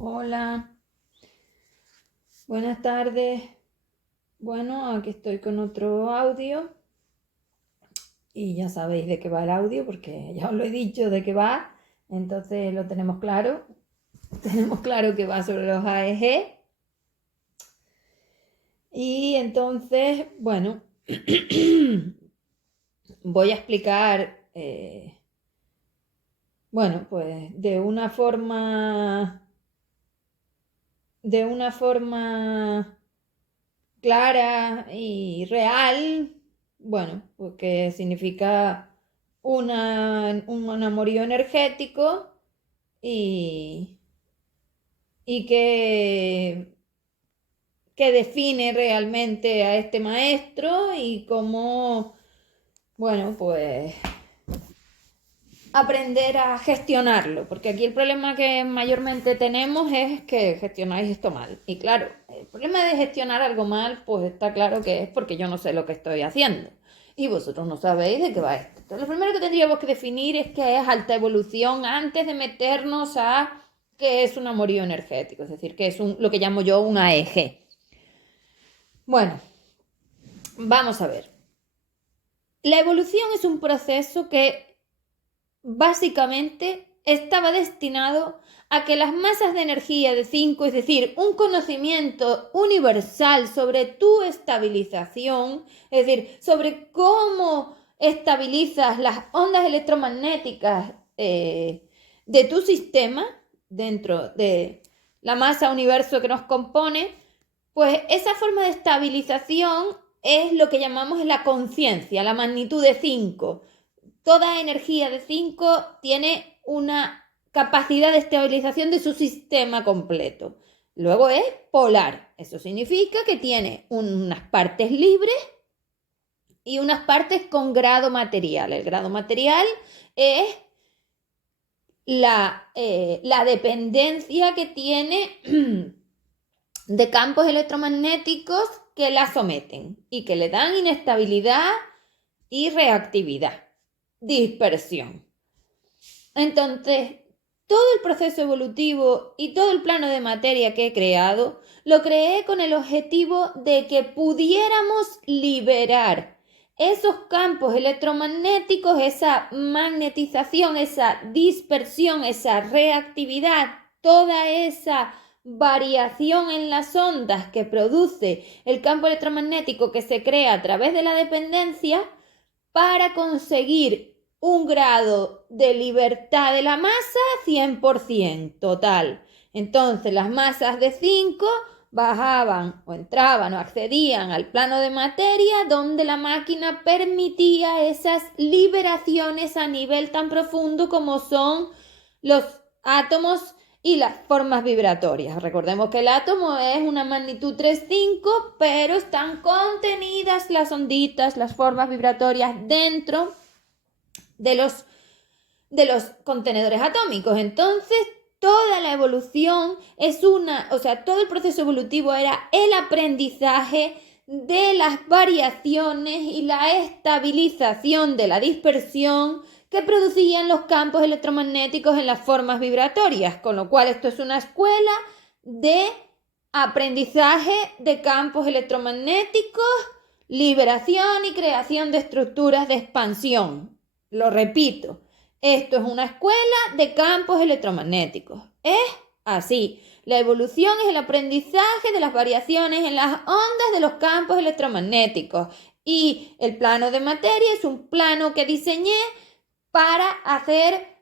Hola, buenas tardes. Bueno, aquí estoy con otro audio y ya sabéis de qué va el audio porque ya os lo he dicho de qué va, entonces lo tenemos claro. Tenemos claro que va sobre los AEG y entonces, bueno, voy a explicar, bueno, pues de una forma clara y real, bueno, porque significa un amorío energético y, y que define realmente a este maestro y cómo, bueno, pues aprender a gestionarlo, porque aquí el problema que mayormente tenemos es que gestionáis esto mal. Y claro, el problema de gestionar algo mal, pues está claro que es porque yo no sé lo que estoy haciendo. Y vosotros no sabéis de qué va esto. Entonces, lo primero que tendríamos que definir es qué es alta evolución antes de meternos a qué es un amorío energético, es decir, qué es lo que llamo yo un AEG. Bueno, vamos a ver. La evolución es un proceso que básicamente estaba destinado a que las masas de energía de 5, es decir, un conocimiento universal sobre tu estabilización, es decir, sobre cómo estabilizas las ondas electromagnéticas de tu sistema dentro de la masa universo que nos compone, pues esa forma de estabilización es lo que llamamos la conciencia, la magnitud de 5. Toda energía de 5 tiene una capacidad de estabilización de su sistema completo. Luego es polar. Eso significa que tiene unas partes libres y unas partes con grado material. El grado material es la dependencia que tiene de campos electromagnéticos que la someten y que le dan inestabilidad y reactividad, dispersión. Entonces, todo el proceso evolutivo y todo el plano de materia que he creado, lo creé con el objetivo de que pudiéramos liberar esos campos electromagnéticos, esa magnetización, esa dispersión, esa reactividad, toda esa variación en las ondas que produce el campo electromagnético que se crea a través de la dependencia para conseguir un grado de libertad de la masa 100% total. Entonces las masas de 5 bajaban o entraban o accedían al plano de materia donde la máquina permitía esas liberaciones a nivel tan profundo como son los átomos y las formas vibratorias. Recordemos que el átomo es una magnitud 3,5, pero están contenidas las onditas, las formas vibratorias dentro de los contenedores atómicos. Entonces, toda la evolución todo el proceso evolutivo era el aprendizaje de las variaciones y la estabilización de la dispersión que producían los campos electromagnéticos en las formas vibratorias, con lo cual esto es una escuela de aprendizaje de campos electromagnéticos, liberación y creación de estructuras de expansión. Lo repito, esto es una escuela de campos electromagnéticos. Es así. La evolución es el aprendizaje de las variaciones en las ondas de los campos electromagnéticos. Y el plano de materia es un plano que diseñé para hacer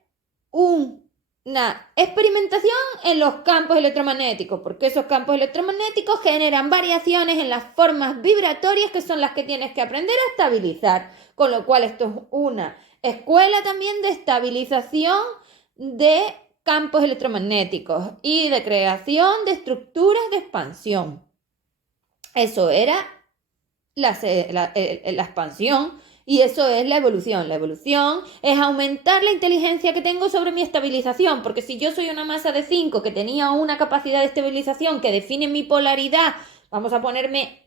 una experimentación en los campos electromagnéticos, porque esos campos electromagnéticos generan variaciones en las formas vibratorias que son las que tienes que aprender a estabilizar, con lo cual esto es una escuela también de estabilización de campos electromagnéticos y de creación de estructuras de expansión. Eso era la expansión y eso es la evolución. La evolución es aumentar la inteligencia que tengo sobre mi estabilización, porque si yo soy una masa de 5 que tenía una capacidad de estabilización que define mi polaridad, vamos a ponerme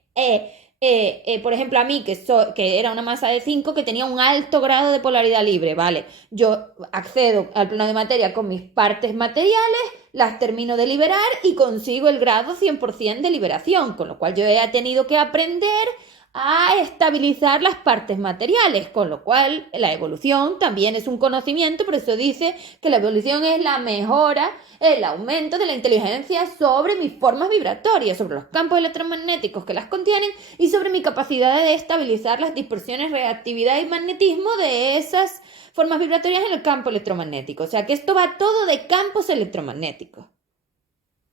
Por ejemplo, a mí, que era una masa de 5 que tenía un alto grado de polaridad libre, ¿vale? Yo accedo al plano de materia con mis partes materiales, las termino de liberar y consigo el grado 100% de liberación, con lo cual yo he tenido que aprender a estabilizar las partes materiales, con lo cual la evolución también es un conocimiento, por eso dice que la evolución es la mejora, el aumento de la inteligencia sobre mis formas vibratorias, sobre los campos electromagnéticos que las contienen y sobre mi capacidad de estabilizar las dispersiones, reactividad y magnetismo de esas formas vibratorias en el campo electromagnético. O sea que esto va todo de campos electromagnéticos.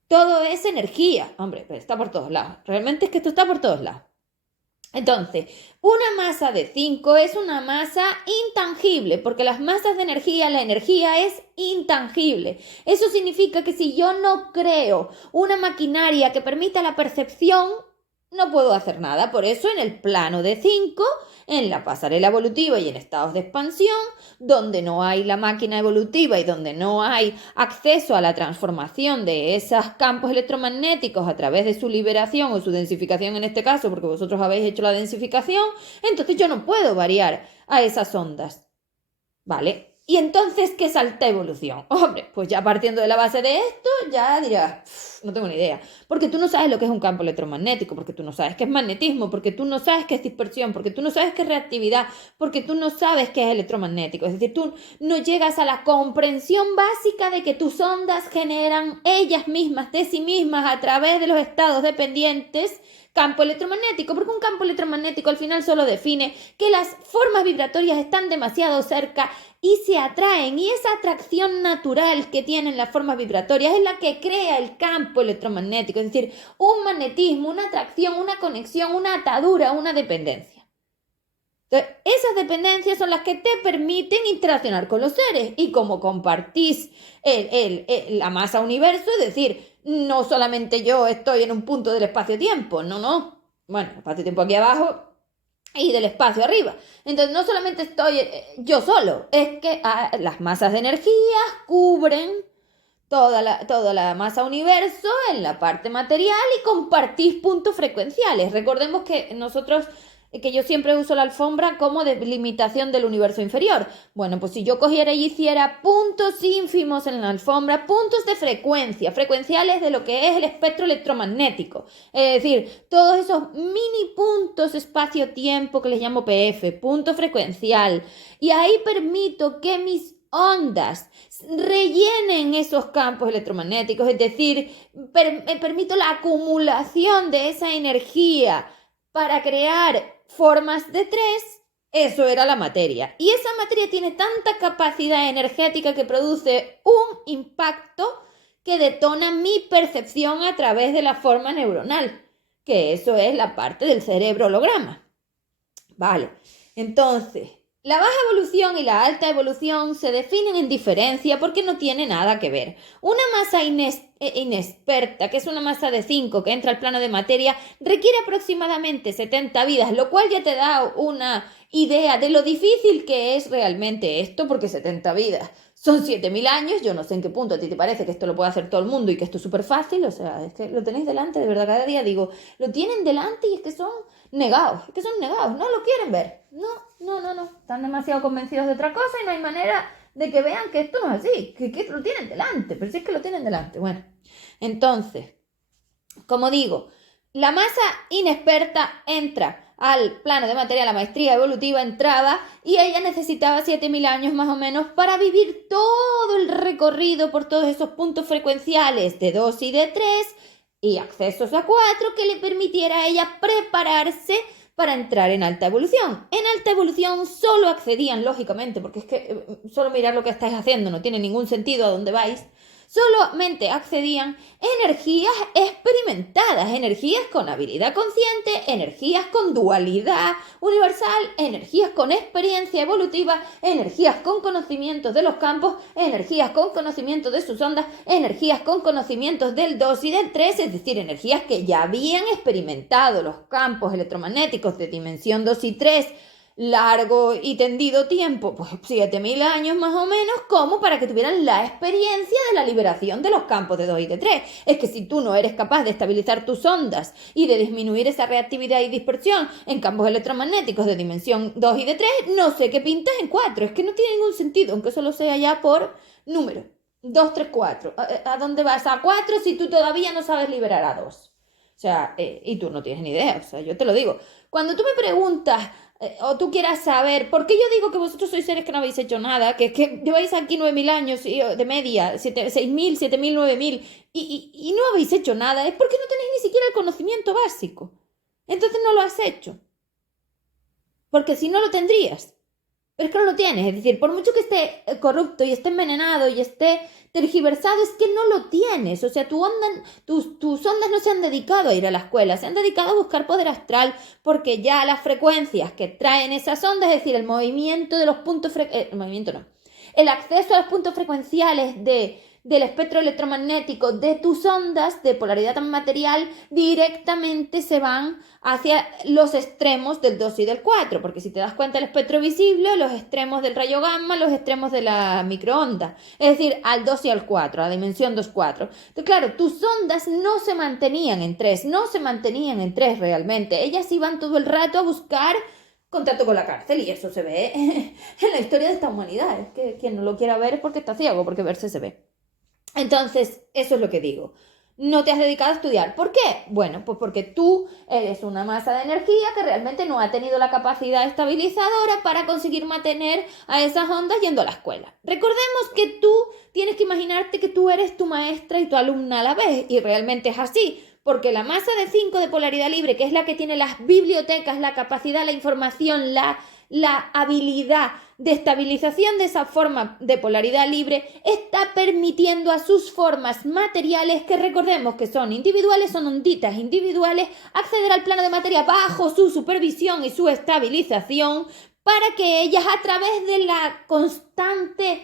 Todo es energía. Hombre, pero está por todos lados. Realmente es que esto está por todos lados. Entonces, una masa de 5 es una masa intangible, porque las masas de energía, la energía es intangible. Eso significa que si yo no creo una maquinaria que permita la percepción, no puedo hacer nada. Por eso en el plano de 5, en la pasarela evolutiva y en estados de expansión, donde no hay la máquina evolutiva y donde no hay acceso a la transformación de esos campos electromagnéticos a través de su liberación o su densificación en este caso, porque vosotros habéis hecho la densificación, entonces yo no puedo variar a esas ondas, ¿vale? Y entonces, ¿qué es alta evolución? Hombre, pues ya partiendo de la base de esto, ya dirás, no tengo ni idea. Porque tú no sabes lo que es un campo electromagnético, porque tú no sabes qué es magnetismo, porque tú no sabes qué es dispersión, porque tú no sabes qué es reactividad, porque tú no sabes qué es electromagnético. Es decir, tú no llegas a la comprensión básica de que tus ondas generan ellas mismas, de sí mismas, a través de los estados dependientes, campo electromagnético, porque un campo electromagnético al final solo define que las formas vibratorias están demasiado cerca y se atraen, y esa atracción natural que tienen las formas vibratorias es la que crea el campo electromagnético, es decir, un magnetismo, una atracción, una conexión, una atadura, una dependencia. Entonces, esas dependencias son las que te permiten interaccionar con los seres, y como compartís la masa universo, es decir, no solamente yo estoy en un punto del espacio-tiempo, no. Bueno, espacio-tiempo aquí abajo y del espacio arriba. Entonces, no solamente estoy yo solo, es que las masas de energía cubren toda la masa universo en la parte material y compartís puntos frecuenciales. Recordemos que que yo siempre uso la alfombra como delimitación del universo inferior. Bueno, pues si yo cogiera y hiciera puntos ínfimos en la alfombra, puntos de frecuencia, frecuenciales de lo que es el espectro electromagnético. Es decir, todos esos mini puntos espacio-tiempo que les llamo PF, punto frecuencial. Y ahí permito que mis ondas rellenen esos campos electromagnéticos, es decir, permito la acumulación de esa energía para crear formas de 3, eso era la materia. Y esa materia tiene tanta capacidad energética que produce un impacto que detona mi percepción a través de la forma neuronal, que eso es la parte del cerebro holograma. Vale, entonces, la baja evolución y la alta evolución se definen en diferencia porque no tiene nada que ver. Una masa inexperta, que es una masa de 5 que entra al plano de materia, requiere aproximadamente 70 vidas, lo cual ya te da una idea de lo difícil que es realmente esto, porque 70 vidas son 7.000 años. Yo no sé en qué punto a ti te parece que esto lo puede hacer todo el mundo y que esto es súper fácil. O sea, es que lo tenéis delante, de verdad, cada día digo, lo tienen delante y es que son negados, no lo quieren ver. No. Están demasiado convencidos de otra cosa y no hay manera de que vean que esto no es así, que lo tienen delante, pero si es que lo tienen delante. Bueno, entonces, como digo, la masa inexperta entra al plano de materia, la maestría evolutiva entraba y ella necesitaba 7.000 años más o menos para vivir todo el recorrido por todos esos puntos frecuenciales de 2 y de 3 y accesos a 4 que le permitiera a ella prepararse para entrar en alta evolución. En alta evolución solo accedían, lógicamente, porque es que solo mirar lo que estáis haciendo no tiene ningún sentido a dónde vais, solamente accedían energías experimentadas, energías con habilidad consciente, energías con dualidad universal, energías con experiencia evolutiva, energías con conocimientos de los campos, energías con conocimiento de sus ondas, energías con conocimientos del 2 y del 3, es decir, energías que ya habían experimentado los campos electromagnéticos de dimensión 2 y 3 largo y tendido tiempo, pues 7.000 años más o menos, como para que tuvieran la experiencia de la liberación de los campos de 2 y de 3. Es que si tú no eres capaz de estabilizar tus ondas y de disminuir esa reactividad y dispersión en campos electromagnéticos de dimensión 2 y de 3, no sé qué pintas en 4. Es que no tiene ningún sentido, aunque solo sea ya por número. 2, 3, 4. ¿A dónde vas a 4 si tú todavía no sabes liberar a 2? O sea, y tú no tienes ni idea, o sea, yo te lo digo. Cuando tú me preguntas o tú quieras saber por qué yo digo que vosotros sois seres que no habéis hecho nada, que lleváis aquí 9.000 años de media, 6.000, 7.000, 9.000, y no habéis hecho nada, es porque no tenéis ni siquiera el conocimiento básico. Entonces no lo has hecho. Porque si no lo tendrías. Pero es que no lo tienes, es decir, por mucho que esté corrupto y esté envenenado y esté tergiversado, es que no lo tienes. O sea, tus ondas no se han dedicado a ir a la escuela, se han dedicado a buscar poder astral, porque ya las frecuencias que traen esas ondas, es decir, el movimiento de los puntos, el movimiento no, el acceso a los puntos frecuenciales del espectro electromagnético de tus ondas de polaridad material directamente se van hacia los extremos del 2 y del 4, porque si te das cuenta el espectro visible, los extremos del rayo gamma, los extremos de la microonda, es decir, al 2 y al 4, a la dimensión 2, 4. Entonces, claro, tus ondas no se mantenían en 3, no se mantenían en 3 realmente, ellas iban todo el rato a buscar contacto con la cárcel y eso se ve en la historia de esta humanidad. Es que quien no lo quiera ver es porque está ciego, porque verse se ve. Entonces, eso es lo que digo. No te has dedicado a estudiar. ¿Por qué? Bueno, pues porque tú eres una masa de energía que realmente no ha tenido la capacidad estabilizadora para conseguir mantener a esas ondas yendo a la escuela. Recordemos que tú tienes que imaginarte que tú eres tu maestra y tu alumna a la vez, y realmente es así, porque la masa de 5 de polaridad libre, que es la que tiene las bibliotecas, la capacidad, la información, la habilidad de estabilización de esa forma de polaridad libre, está permitiendo a sus formas materiales, que recordemos que son individuales, son onditas individuales, acceder al plano de materia bajo su supervisión y su estabilización, para que ellas, a través de la constante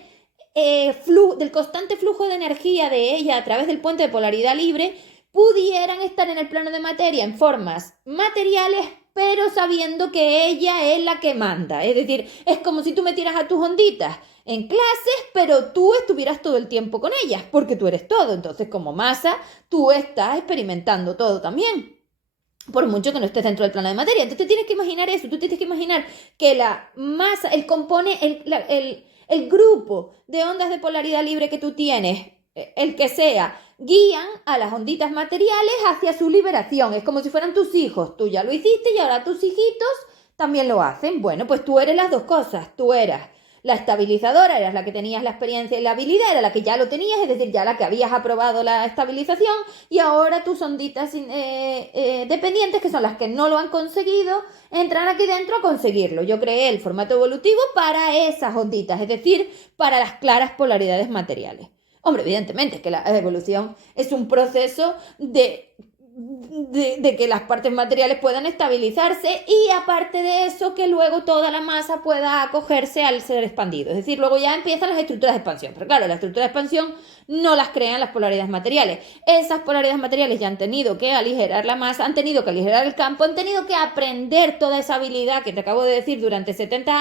del constante flujo de energía de ella a través del puente de polaridad libre, pudieran estar en el plano de materia en formas materiales, pero sabiendo que ella es la que manda. Es decir, es como si tú metieras a tus onditas en clases, pero tú estuvieras todo el tiempo con ellas, porque tú eres todo. Entonces, como masa, tú estás experimentando todo también, por mucho que no estés dentro del plano de materia. Entonces tienes que imaginar eso, tú tienes que imaginar que la masa, el grupo de ondas de polaridad libre que tú tienes, el que sea, guían a las onditas materiales hacia su liberación. Es como si fueran tus hijos. Tú ya lo hiciste y ahora tus hijitos también lo hacen. Bueno, pues tú eres las dos cosas. Tú eras la estabilizadora, eras la que tenías la experiencia y la habilidad, era la que ya lo tenías, es decir, ya la que habías aprobado la estabilización, y ahora tus onditas dependientes, que son las que no lo han conseguido, entran aquí dentro a conseguirlo. Yo creé el formato evolutivo para esas onditas, es decir, para las claras polaridades materiales. Hombre, evidentemente es que la evolución es un proceso de que las partes materiales puedan estabilizarse, y aparte de eso que luego toda la masa pueda acogerse al ser expandido. Es decir, luego ya empiezan las estructuras de expansión. Pero claro, las estructuras de expansión no las crean las polaridades materiales. Esas polaridades materiales ya han tenido que aligerar la masa, han tenido que aligerar el campo, han tenido que aprender toda esa habilidad que te acabo de decir durante 70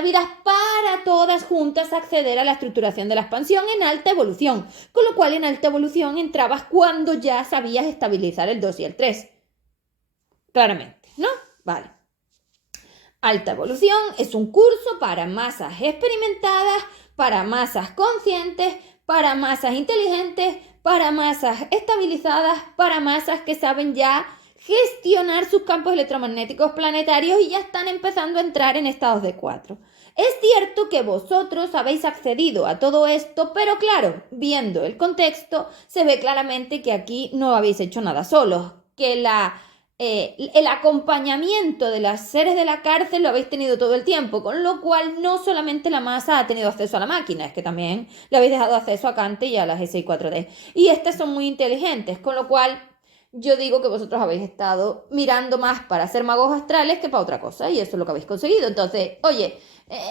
vidas, para todas juntas acceder a la estructuración de la expansión en alta evolución. Con lo cual, en alta evolución entrabas cuando ya sabías estabilizar el 2 y el 3. Claramente, ¿no? Vale. Alta evolución es un curso para masas experimentadas, para masas conscientes, para masas inteligentes, para masas estabilizadas, para masas que saben ya gestionar sus campos electromagnéticos planetarios y ya están empezando a entrar en estados de 4. Es cierto que vosotros habéis accedido a todo esto, pero claro, viendo el contexto, se ve claramente que aquí no habéis hecho nada solos, que el acompañamiento de los seres de la cárcel lo habéis tenido todo el tiempo, con lo cual no solamente la masa ha tenido acceso a la máquina, es que también le habéis dado acceso a Cante y a las GSI 4D. Y estas son muy inteligentes, con lo cual yo digo que vosotros habéis estado mirando más para ser magos astrales que para otra cosa, y eso es lo que habéis conseguido. Entonces, oye,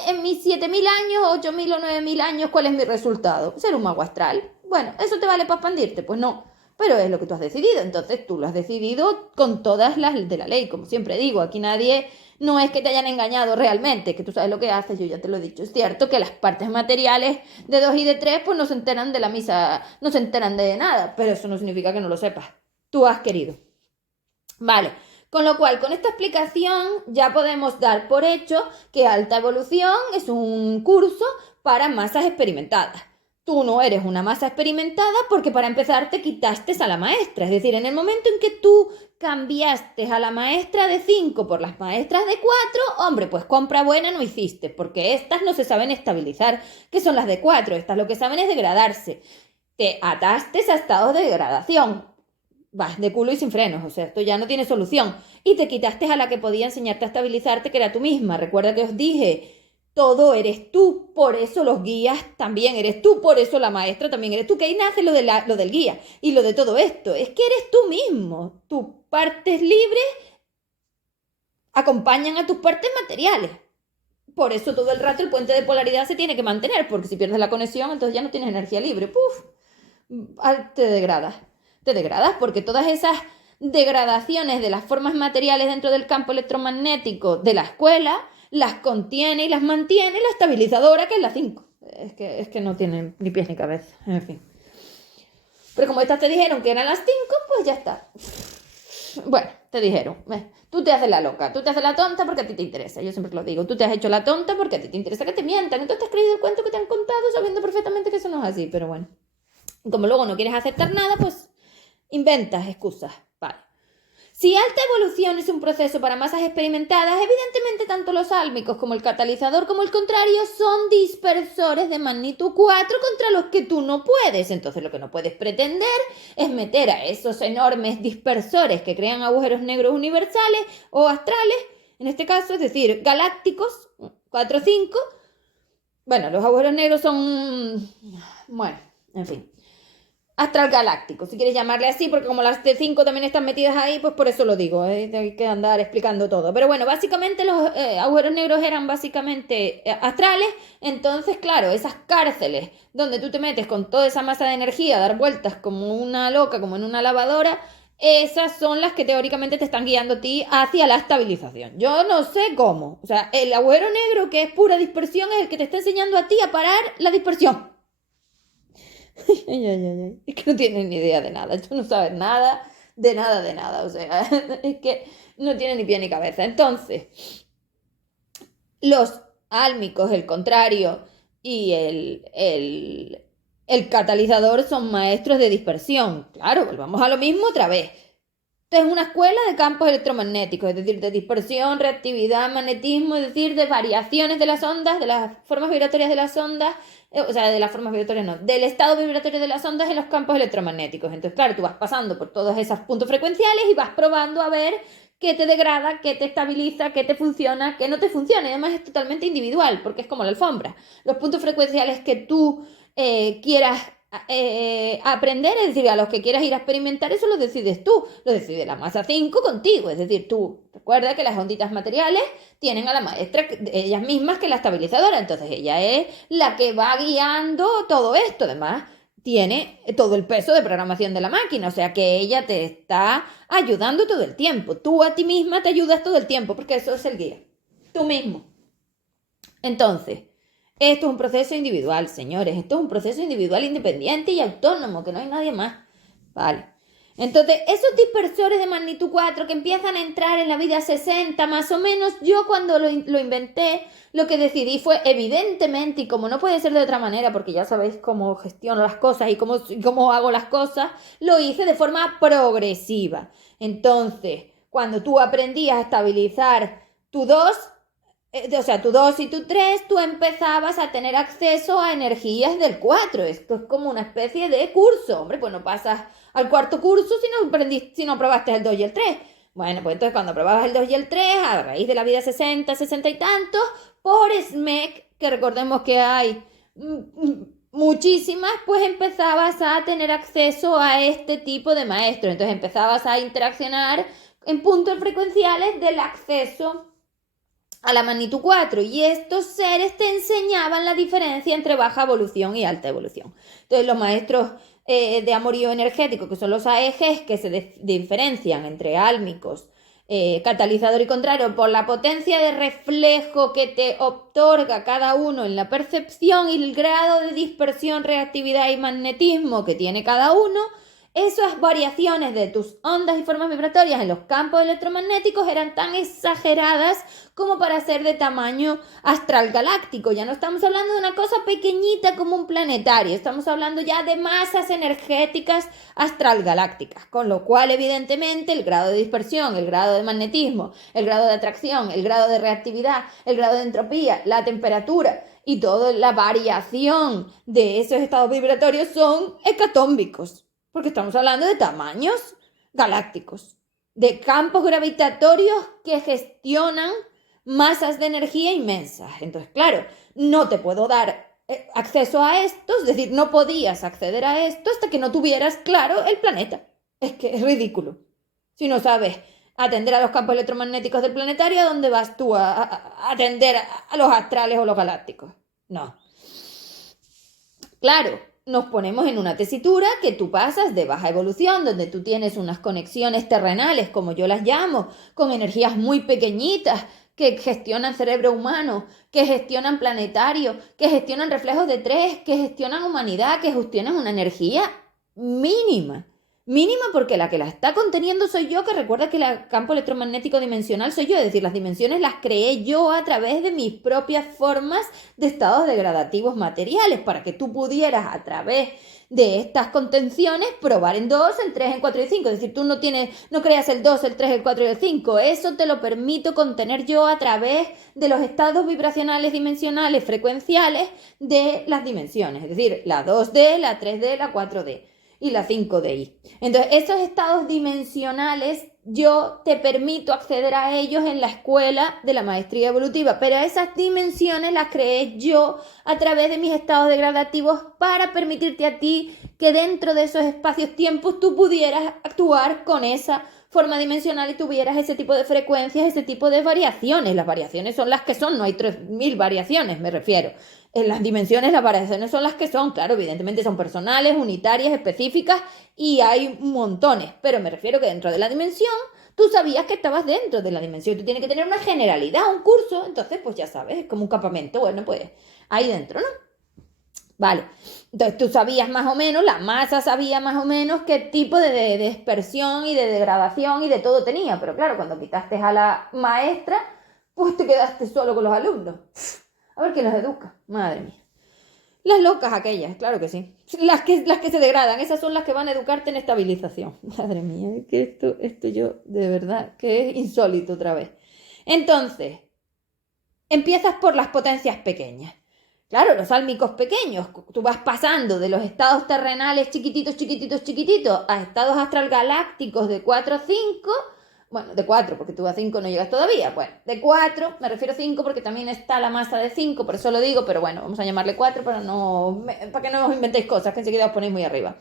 en mis 7.000 años, 8.000 o 9.000 años, ¿cuál es mi resultado? Ser un mago astral. Bueno, ¿eso te vale para expandirte? Pues no, pero es lo que tú has decidido. Entonces tú lo has decidido con todas las de la ley. Como siempre digo, aquí nadie, no es que te hayan engañado realmente, que tú sabes lo que haces, yo ya te lo he dicho. Es cierto que las partes materiales de 2 y de 3 pues no se enteran de la misa, no se enteran de nada, pero eso no significa que no lo sepas. Tú has querido. Vale. Con lo cual, con esta explicación ya podemos dar por hecho que alta evolución es un curso para masas experimentadas. Tú no eres una masa experimentada porque para empezar te quitaste a la maestra. Es decir, en el momento en que tú cambiaste a la maestra de 5 por las maestras de 4, hombre, pues compra buena no hiciste, porque estas no se saben estabilizar, que son las de 4. Estas lo que saben es degradarse. Te ataste a estados de degradación. Vas de culo y sin frenos, o sea, esto ya no tiene solución. Y te quitaste a la que podía enseñarte a estabilizarte, que era tú misma. Recuerda que os dije, todo eres tú, por eso los guías también eres tú, por eso la maestra también eres tú, que ahí nace lo del guía y lo de todo esto. Es que eres tú mismo. Tus partes libres acompañan a tus partes materiales. Por eso todo el rato el puente de polaridad se tiene que mantener, porque si pierdes la conexión, entonces ya no tienes energía libre. Te degradas. Te degradas porque todas esas degradaciones de las formas materiales dentro del campo electromagnético de la escuela las contiene y las mantiene la estabilizadora, que es la 5. Es que no tienen ni pies ni cabeza, en fin. Pero como estas te dijeron que eran las 5, pues ya está. Bueno, te dijeron, tú te haces la loca, tú te haces la tonta porque a ti te interesa. Yo siempre lo digo, tú te has hecho la tonta porque a ti te interesa que te mientan. Entonces te has creído el cuento que te han contado sabiendo perfectamente que eso no es así, pero bueno. Como luego no quieres aceptar nada, pues inventas excusas. Vale. Si alta evolución es un proceso para masas experimentadas, evidentemente tanto los álmicos como el catalizador como el contrario son dispersores de magnitud 4 contra los que tú no puedes. Entonces lo que no puedes pretender es meter a esos enormes dispersores que crean agujeros negros universales o astrales, en este caso, es decir, galácticos, 4 o 5. Bueno, los agujeros negros son... Bueno, en fin. Astral galáctico, si quieres llamarle así, porque como las de 5 también están metidas ahí, pues por eso lo digo, hay que andar explicando todo. Pero bueno, básicamente los agujeros negros eran básicamente astrales, entonces claro, esas cárceles donde tú te metes con toda esa masa de energía a dar vueltas como una loca, como en una lavadora, esas son las que teóricamente te están guiando a ti hacia la estabilización. Yo no sé cómo, o sea, el agujero negro que es pura dispersión es el que te está enseñando a ti a parar la dispersión. Es que no tienen ni idea de nada, tú no sabes nada, o sea, es que no tiene ni pie ni cabeza. Entonces, los álmicos, el contrario, y el catalizador son maestros de dispersión. Claro, volvamos a lo mismo otra vez. Esto es una escuela de campos electromagnéticos, es decir, de dispersión, reactividad, magnetismo, es decir, de variaciones de las ondas, de las formas vibratorias de las ondas, o sea, de las formas vibratorias no, del estado vibratorio de las ondas en los campos electromagnéticos. Entonces, claro, tú vas pasando por todos esos puntos frecuenciales y vas probando a ver qué te degrada, qué te estabiliza, qué te funciona, qué no te funciona. Y además es totalmente individual, porque es como la alfombra. Los puntos frecuenciales que tú quieras aprender, es decir, a los que quieras ir a experimentar, eso lo decides tú, lo decide la masa 5 contigo, es decir, tú recuerda que las onditas materiales tienen a la maestra ellas mismas que la estabilizadora, entonces ella es la que va guiando todo esto, además tiene todo el peso de programación de la máquina, o sea que ella te está ayudando todo el tiempo, tú a ti misma te ayudas todo el tiempo, porque eso es el guía, tú mismo. Entonces, esto es un proceso individual, señores. Esto es un proceso individual, independiente y autónomo, que no hay nadie más. Vale. Entonces, esos dispersores de magnitud 4 que empiezan a entrar en la vida 60 más o menos, yo cuando lo inventé, lo que decidí fue, evidentemente, y como no puede ser de otra manera, porque ya sabéis cómo gestiono las cosas y cómo hago las cosas, lo hice de forma progresiva. Entonces, cuando tú aprendías a estabilizar tu 2, o sea, tu 2 y tu 3, tú empezabas a tener acceso a energías del 4. Esto es como una especie de curso. Hombre, pues no pasas al cuarto curso si no aprobaste el 2 y el 3. Bueno, pues entonces cuando aprobabas el 2 y el 3, a raíz de la vida 60, 60 y tantos, por SMEC, que recordemos que hay muchísimas, pues empezabas a tener acceso a este tipo de maestros. Entonces empezabas a interaccionar en puntos frecuenciales del acceso a la magnitud 4, y estos seres te enseñaban la diferencia entre baja evolución y alta evolución. Entonces los maestros de amorío energético, que son los AEGs, que se diferencian entre álmicos, catalizador y contrario por la potencia de reflejo que te otorga cada uno en la percepción y el grado de dispersión, reactividad y magnetismo que tiene cada uno. Esas variaciones de tus ondas y formas vibratorias en los campos electromagnéticos eran tan exageradas como para ser de tamaño astral galáctico. Ya no estamos hablando de una cosa pequeñita como un planetario, estamos hablando ya de masas energéticas astral galácticas, con lo cual evidentemente el grado de dispersión, el grado de magnetismo, el grado de atracción, el grado de reactividad, el grado de entropía, la temperatura y toda la variación de esos estados vibratorios son hecatómbicos. Porque estamos hablando de tamaños galácticos, de campos gravitatorios que gestionan masas de energía inmensas. Entonces, claro, no te puedo dar acceso a esto, es decir, no podías acceder a esto hasta que no tuvieras claro el planeta. Es que es ridículo. Si no sabes atender a los campos electromagnéticos del planetario, ¿a dónde vas tú a atender a los astrales o los galácticos? No. Claro, nos ponemos en una tesitura que tú pasas de baja evolución, donde tú tienes unas conexiones terrenales, como yo las llamo, con energías muy pequeñitas, que gestionan cerebro humano, que gestionan planetario, que gestionan reflejos de 3, que gestionan humanidad, que gestionan una energía mínima. Mínima porque la que la está conteniendo soy yo, que recuerda que el campo electromagnético dimensional soy yo, es decir, las dimensiones las creé yo a través de mis propias formas de estados degradativos materiales, para que tú pudieras a través de estas contenciones probar en 2, en 3, en 4 y 5. Es decir, tú no creas el 2, el 3, el 4 y el 5. Eso te lo permito contener yo a través de los estados vibracionales, dimensionales, frecuenciales de las dimensiones. Es decir, la 2D, la 3D, la 4D. Y la 5DI. Entonces, esos estados dimensionales yo te permito acceder a ellos en la escuela de la maestría evolutiva, pero esas dimensiones las creé yo a través de mis estados degradativos para permitirte a ti que dentro de esos espacios-tiempos tú pudieras actuar con esa forma dimensional y tuvieras ese tipo de frecuencias, ese tipo de variaciones. Las variaciones son las que son, no hay 3000 variaciones, me refiero. En las dimensiones las variaciones son las que son, claro, evidentemente son personales, unitarias, específicas y hay montones, pero me refiero que dentro de la dimensión tú sabías que estabas dentro de la dimensión, tú tienes que tener una generalidad, un curso, entonces pues ya sabes, es como un campamento, bueno, pues ahí dentro, ¿no? Vale, entonces tú sabías más o menos, la masa sabía más o menos qué tipo de dispersión y de degradación y de todo tenía, pero claro, cuando quitaste a la maestra, pues te quedaste solo con los alumnos. A ver quién los educa, madre mía. Las locas aquellas, claro que sí. Las que se degradan, esas son las que van a educarte en estabilización. Madre mía, que esto yo, de verdad, que es insólito otra vez. Entonces, empiezas por las potencias pequeñas. Claro, los álmicos pequeños, tú vas pasando de los estados terrenales chiquititos, chiquititos, chiquititos, a estados astralgalácticos de 4 a 5. Bueno, de 4, porque tú a 5 no llegas todavía. Bueno, de 4, me refiero a 5 porque también está la masa de 5, por eso lo digo, pero bueno, vamos a llamarle 4 para que no os inventéis cosas, que enseguida os ponéis muy arriba.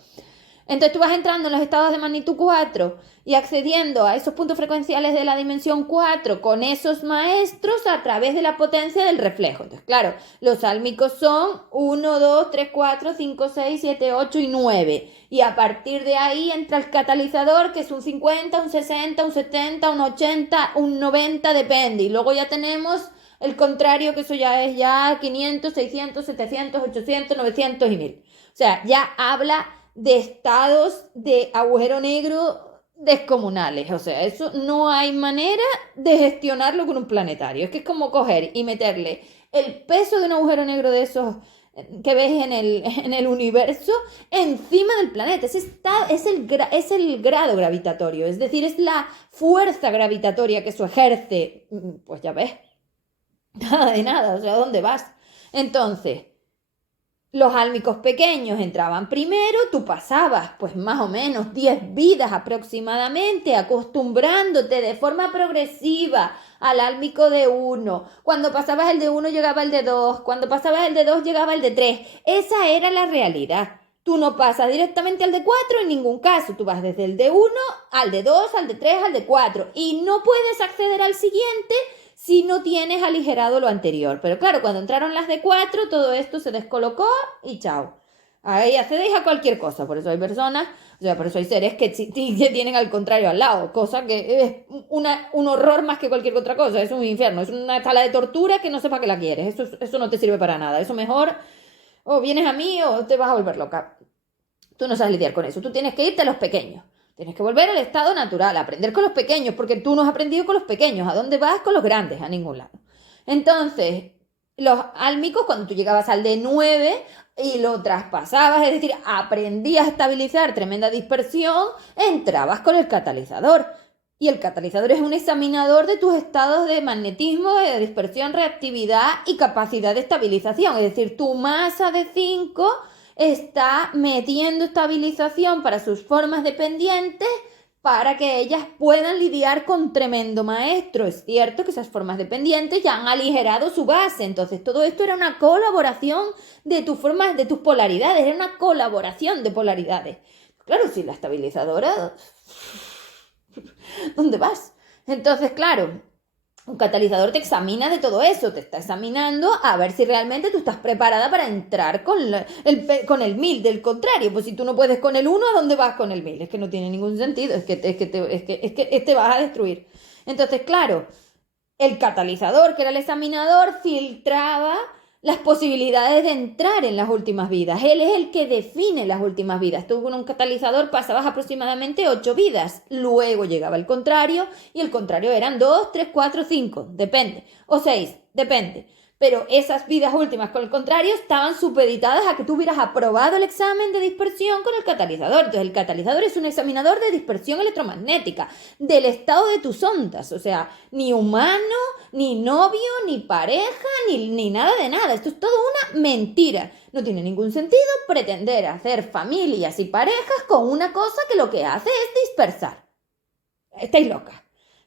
Entonces tú vas entrando en los estados de magnitud 4 y accediendo a esos puntos frecuenciales de la dimensión 4 con esos maestros a través de la potencia del reflejo. Entonces, claro, los álmicos son 1, 2, 3, 4, 5, 6, 7, 8 y 9. Y a partir de ahí entra el catalizador, que es un 50, un 60, un 70, un 80, un 90, depende. Y luego ya tenemos el contrario, que eso ya es 500, 600, 700, 800, 900 y 1000. O sea, ya habla de estados de agujero negro descomunales. O sea, eso no hay manera de gestionarlo con un planetario. Es que es como coger y meterle el peso de un agujero negro de esos que ves en el universo encima del planeta. Es el grado gravitatorio, es decir, es la fuerza gravitatoria que eso ejerce. Pues ya ves, nada de nada, o sea, ¿dónde vas? Entonces, los álmicos pequeños entraban primero, tú pasabas pues más o menos 10 vidas aproximadamente, acostumbrándote de forma progresiva al álmico de 1. Cuando pasabas el de 1 llegaba el de 2, cuando pasabas el de 2 llegaba el de 3. Esa era la realidad. Tú no pasas directamente al de 4 en ningún caso, tú vas desde el de 1 al de 2, al de 3, al de 4 y no puedes acceder al siguiente si no tienes aligerado lo anterior. Pero claro, cuando entraron las de 4, todo esto se descolocó y chao. Ahí accedéis a cualquier cosa, por eso hay personas, o sea, por eso hay seres que tienen al contrario al lado, cosa que es un horror más que cualquier otra cosa, es un infierno, es una sala de tortura que no sé para qué la quieres, eso no te sirve para nada, eso mejor o vienes a mí o te vas a volver loca. Tú no sabes lidiar con eso, tú tienes que irte a los pequeños, tienes que volver al estado natural, aprender con los pequeños, porque tú no has aprendido con los pequeños, ¿a dónde vas con los grandes? A ningún lado. Entonces, los álmicos, cuando tú llegabas al D9 y lo traspasabas, es decir, aprendías a estabilizar tremenda dispersión, entrabas con el catalizador. Y el catalizador es un examinador de tus estados de magnetismo, de dispersión, reactividad y capacidad de estabilización. Es decir, tu masa de 5 está metiendo estabilización para sus formas dependientes para que ellas puedan lidiar con tremendo maestro. Es cierto que esas formas dependientes ya han aligerado su base, entonces todo esto era una colaboración de tus formas, de tus polaridades, era una colaboración de polaridades. Claro, si la estabilizadora, ¿dónde vas? Entonces, claro, un catalizador te examina de todo eso, te está examinando a ver si realmente tú estás preparada para entrar con el 1000. Del contrario, pues si tú no puedes con el 1, ¿a dónde vas con el 1000? Es que no tiene ningún sentido, es que te vas a destruir. Entonces, claro, el catalizador, que era el examinador, filtraba las posibilidades de entrar en las últimas vidas. Él es el que define las últimas vidas. Tú con un catalizador pasabas aproximadamente 8 vidas. Luego llegaba el contrario y el contrario eran 2, 3, 4, 5, depende. O 6, depende. Pero esas vidas últimas con el contrario estaban supeditadas a que tú hubieras aprobado el examen de dispersión con el catalizador. Entonces el catalizador es un examinador de dispersión electromagnética, del estado de tus ondas. O sea, ni humano, ni novio, ni pareja, ni nada de nada. Esto es todo una mentira. No tiene ningún sentido pretender hacer familias y parejas con una cosa que lo que hace es dispersar. Estáis locas.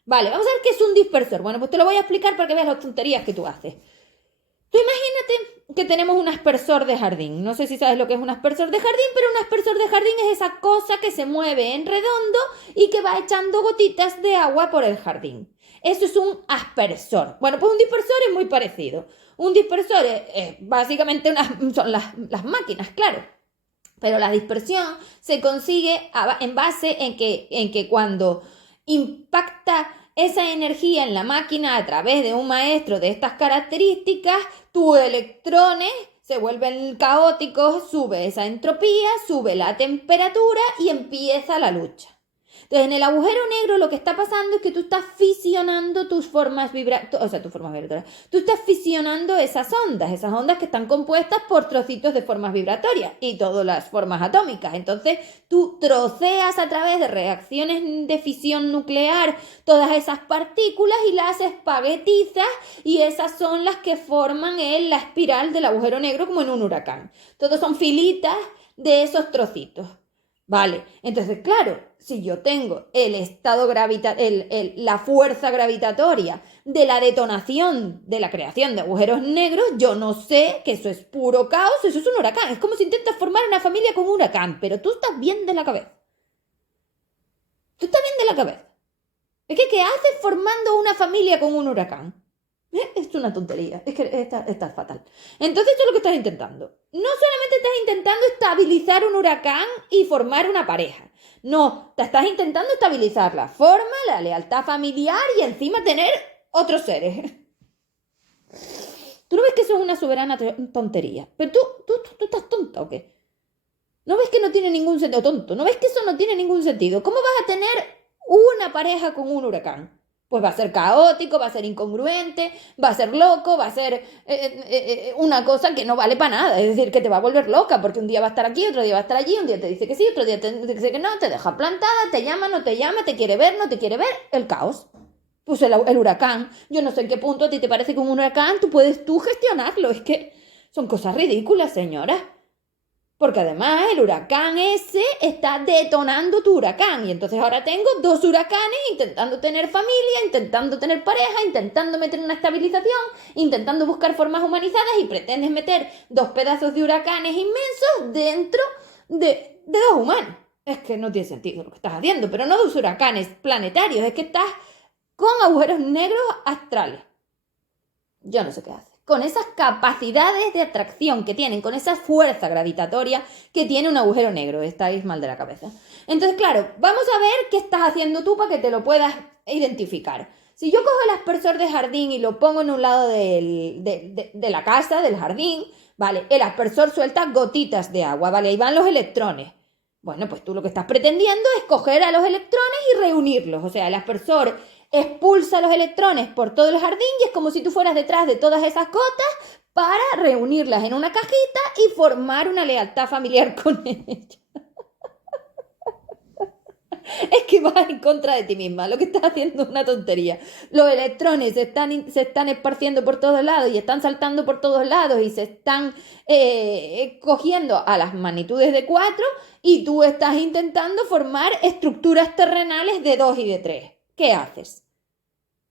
Vale, vamos a ver qué es un dispersor. Bueno, pues te lo voy a explicar para que veas las tonterías que tú haces. Tú imagínate que tenemos un aspersor de jardín. No sé si sabes lo que es un aspersor de jardín, pero un aspersor de jardín es esa cosa que se mueve en redondo y que va echando gotitas de agua por el jardín. Eso es un aspersor. Bueno, pues un dispersor es muy parecido. Un dispersor es básicamente son las máquinas, claro. Pero la dispersión se consigue en base en que cuando impacta esa energía en la máquina a través de un maestro de estas características, tus electrones se vuelven caóticos, sube esa entropía, sube la temperatura y empieza la lucha. Entonces, en el agujero negro lo que está pasando es que tú estás fisionando tus formas vibratorias, o sea, tus formas vibratorias. Tú estás fisionando esas ondas que están compuestas por trocitos de formas vibratorias y todas las formas atómicas. Entonces, tú troceas a través de reacciones de fisión nuclear todas esas partículas y las espaguetizas y esas son las que forman la espiral del agujero negro como en un huracán. Todos son filitas de esos trocitos. Vale, entonces claro, si yo tengo el estado la fuerza gravitatoria de la detonación de la creación de agujeros negros, yo no sé que eso es puro caos, eso es un huracán. Es como si intentas formar una familia con un huracán, pero tú estás bien de la cabeza. Tú estás bien de la cabeza. Es que ¿qué haces formando una familia con un huracán? Es una tontería, es que está fatal. Entonces, esto es lo que estás intentando. No solamente estás intentando estabilizar un huracán y formar una pareja. No, te estás intentando estabilizar la forma, la lealtad familiar y encima tener otros seres. ¿Tú no ves que eso es una soberana tontería? Pero tú estás tonta o qué? ¿No ves que no tiene ningún sentido? Tonto, ¿no ves que eso no tiene ningún sentido? ¿Cómo vas a tener una pareja con un huracán? Pues va a ser caótico, va a ser incongruente, va a ser loco, va a ser una cosa que no vale para nada. Es decir, que te va a volver loca, porque un día va a estar aquí, otro día va a estar allí, un día te dice que sí, otro día te dice que no, te deja plantada, te llama, no te llama, te quiere ver, no te quiere ver, el caos. Pues el huracán, yo no sé en qué punto a ti te parece que un huracán tú puedes gestionarlo. Es que son cosas ridículas, señora. Porque además el huracán ese está detonando tu huracán. Y entonces ahora tengo 2 huracanes intentando tener familia, intentando tener pareja, intentando meter una estabilización, intentando buscar formas humanizadas y pretendes meter 2 pedazos de huracanes inmensos dentro de 2 humanos. Es que no tiene sentido lo que estás haciendo, pero no 2 huracanes planetarios, es que estás con agujeros negros astrales. Yo no sé qué haces. con esas capacidades de atracción que tienen, con esa fuerza gravitatoria que tiene un agujero negro. Estáis mal de la cabeza. Entonces, claro, vamos a ver qué estás haciendo tú para que te lo puedas identificar. Si yo cojo el aspersor de jardín y lo pongo en un lado de la casa, del jardín, vale, el aspersor suelta gotitas de agua, vale, ahí van los electrones. Bueno, pues tú lo que estás pretendiendo es coger a los electrones y reunirlos. O sea, el aspersor expulsa los electrones por todo el jardín y es como si tú fueras detrás de todas esas gotas para reunirlas en una cajita y formar una lealtad familiar con ellas. Es que vas en contra de ti misma, lo que estás haciendo es una tontería. Los electrones se están esparciendo por todos lados y están saltando por todos lados y se están cogiendo a las magnitudes de 4 y tú estás intentando formar estructuras terrenales de 2 y de 3. ¿Qué haces?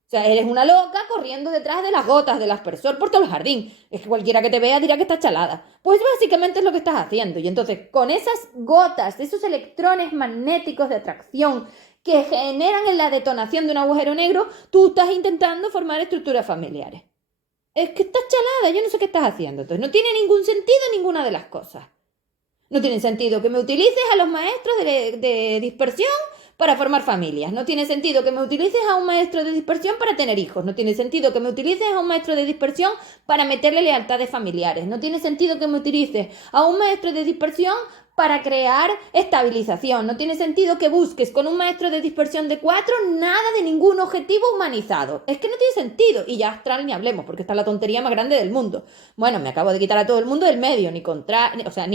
O sea, eres una loca corriendo detrás de las gotas del aspersor por todo el jardín. Es que cualquiera que te vea dirá que estás chalada. Pues básicamente es lo que estás haciendo. Y entonces, con esas gotas, esos electrones magnéticos de atracción que generan en la detonación de un agujero negro, tú estás intentando formar estructuras familiares. Es que estás chalada, yo no sé qué estás haciendo. Entonces, no tiene ningún sentido ninguna de las cosas. No tiene sentido que me utilices a los maestros de dispersión para formar familias. No tiene sentido que me utilices a un maestro de dispersión para tener hijos. No tiene sentido que me utilices a un maestro de dispersión para meterle lealtades familiares. No tiene sentido que me utilices a un maestro de dispersión para crear estabilización. No tiene sentido que busques con un maestro de dispersión de 4 nada de ningún objetivo humanizado. Es que no tiene sentido. Y ya astral ni hablemos, porque está la tontería más grande del mundo. Bueno, me acabo de quitar a todo el mundo del medio. Ni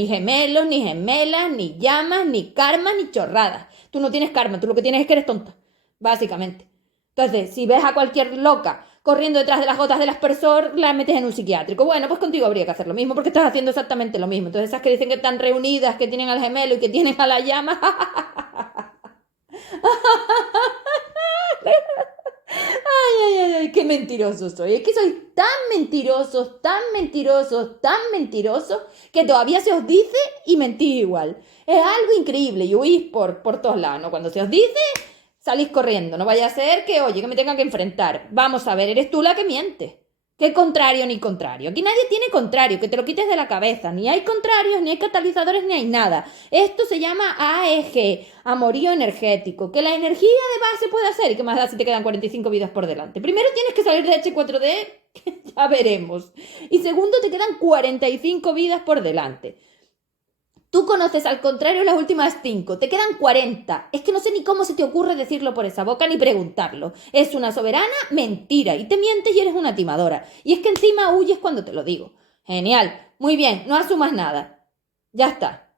gemelos, ni gemelas, ni llamas, ni karmas, ni chorradas. Tú no tienes karma, tú lo que tienes es que eres tonta, básicamente. Entonces, si ves a cualquier loca corriendo detrás de las gotas del aspersor, la metes en un psiquiátrico. Bueno, pues contigo habría que hacer lo mismo, porque estás haciendo exactamente lo mismo. Entonces, esas que dicen que están reunidas, que tienen al gemelo y que tienen a la llama. Ay, qué mentiroso soy. Es que sois tan mentirosos, tan mentirosos, tan mentirosos, que todavía se os dice y mentís igual. Es algo increíble y huís por todos lados, ¿no? Cuando se os dice, salís corriendo. No vaya a ser que, oye, que me tengan que enfrentar. Vamos a ver, eres tú la que miente. ¿Qué contrario ni contrario? Aquí nadie tiene contrario, que te lo quites de la cabeza. Ni hay contrarios, ni hay catalizadores, ni hay nada. Esto se llama AEG, amorío energético. Que la energía de base puede hacer, y que más da si te quedan 45 vidas por delante. Primero tienes que salir de H4D, que ya veremos. Y segundo, te quedan 45 vidas por delante. Tú conoces al contrario las últimas 5, te quedan 40. Es que no sé ni cómo se te ocurre decirlo por esa boca ni preguntarlo. Es una soberana mentira y te mientes y eres una timadora. Y es que encima huyes cuando te lo digo. Genial, muy bien, no asumas nada. Ya está.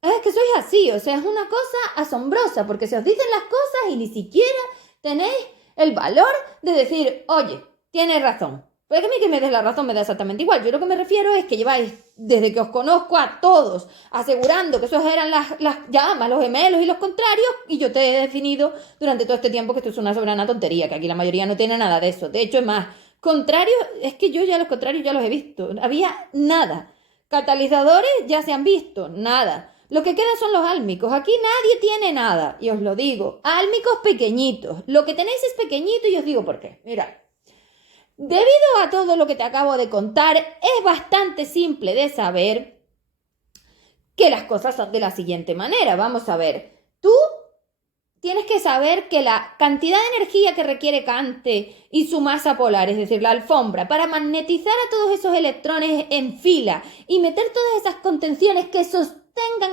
Es que sois así, o sea, es una cosa asombrosa porque se os dicen las cosas y ni siquiera tenéis el valor de decir, oye, tienes razón. Pues a mí que me des la razón me da exactamente igual. Yo lo que me refiero es que lleváis, desde que os conozco a todos, asegurando que esos eran las llamas, los gemelos y los contrarios, y yo te he definido durante todo este tiempo que esto es una soberana tontería, que aquí la mayoría no tiene nada de eso. De hecho, es más, contrarios, es que yo ya los contrarios ya los he visto. Había nada. Catalizadores ya se han visto, nada. Lo que queda son los álmicos. Aquí nadie tiene nada. Y os lo digo. Álmicos pequeñitos. Lo que tenéis es pequeñito y os digo por qué. Mirad. Debido a todo lo que te acabo de contar, es bastante simple de saber que las cosas son de la siguiente manera. Vamos a ver. Tú tienes que saber que la cantidad de energía que requiere Cante y su masa polar, es decir, la alfombra, para magnetizar a todos esos electrones en fila y meter todas esas contenciones que sostengan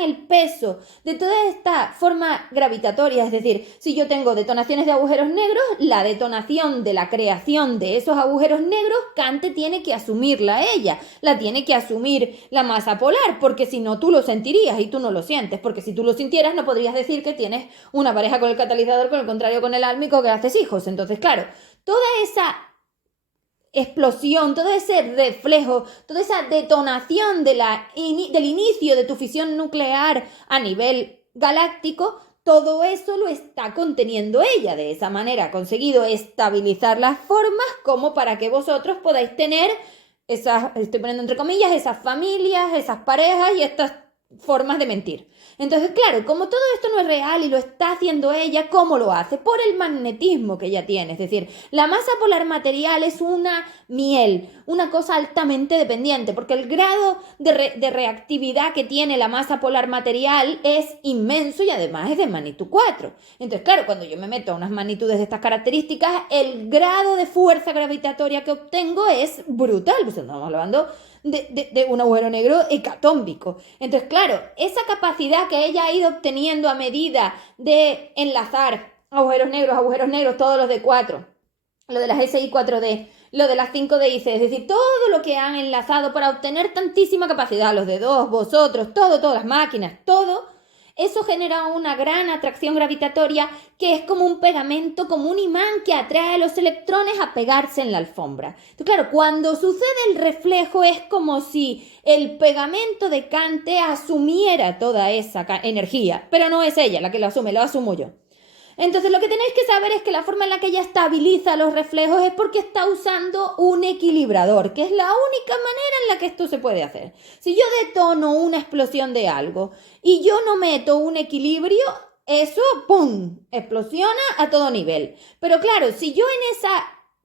el peso de toda esta forma gravitatoria, es decir, si yo tengo detonaciones de agujeros negros, la detonación de la creación de esos agujeros negros, Cante tiene que asumirla ella, la tiene que asumir la masa polar, porque si no tú lo sentirías y tú no lo sientes, porque si tú lo sintieras no podrías decir que tienes una pareja con el catalizador, con el contrario con el álmico, que haces hijos. Entonces, claro, toda esa explosión, todo ese reflejo, toda esa detonación del inicio de tu fisión nuclear a nivel galáctico, todo eso lo está conteniendo ella. De esa manera ha conseguido estabilizar las formas como para que vosotros podáis tener esas, estoy poniendo entre comillas, esas familias, esas parejas y estas formas de mentir. Entonces, claro, como todo esto no es real y lo está haciendo ella, ¿cómo lo hace? Por el magnetismo que ella tiene. Es decir, la masa polar material es una miel, una cosa altamente dependiente, porque el grado de reactividad que tiene la masa polar material es inmenso y además es de magnitud 4. Entonces, claro, cuando yo me meto a unas magnitudes de estas características, el grado de fuerza gravitatoria que obtengo es brutal. Pues estamos hablando de un agujero negro hecatómbico. Entonces, claro, esa capacidad que ella ha ido obteniendo a medida de enlazar agujeros negros, todos los de 4, lo de las SI 4D, lo de las 5DIC, es decir, todo lo que han enlazado para obtener tantísima capacidad, los de 2, vosotros, todas las máquinas, todo, eso genera una gran atracción gravitatoria que es como un pegamento, como un imán que atrae a los electrones a pegarse en la alfombra. Entonces, claro, cuando sucede el reflejo es como si el pegamento de Cante asumiera toda esa energía, pero no es ella la que lo asume, lo asumo yo. Entonces lo que tenéis que saber es que la forma en la que ella estabiliza los reflejos es porque está usando un equilibrador, que es la única manera en la que esto se puede hacer. Si yo detono una explosión de algo y yo no meto un equilibrio, eso, ¡pum!, explosiona a todo nivel. Pero claro, si yo en esa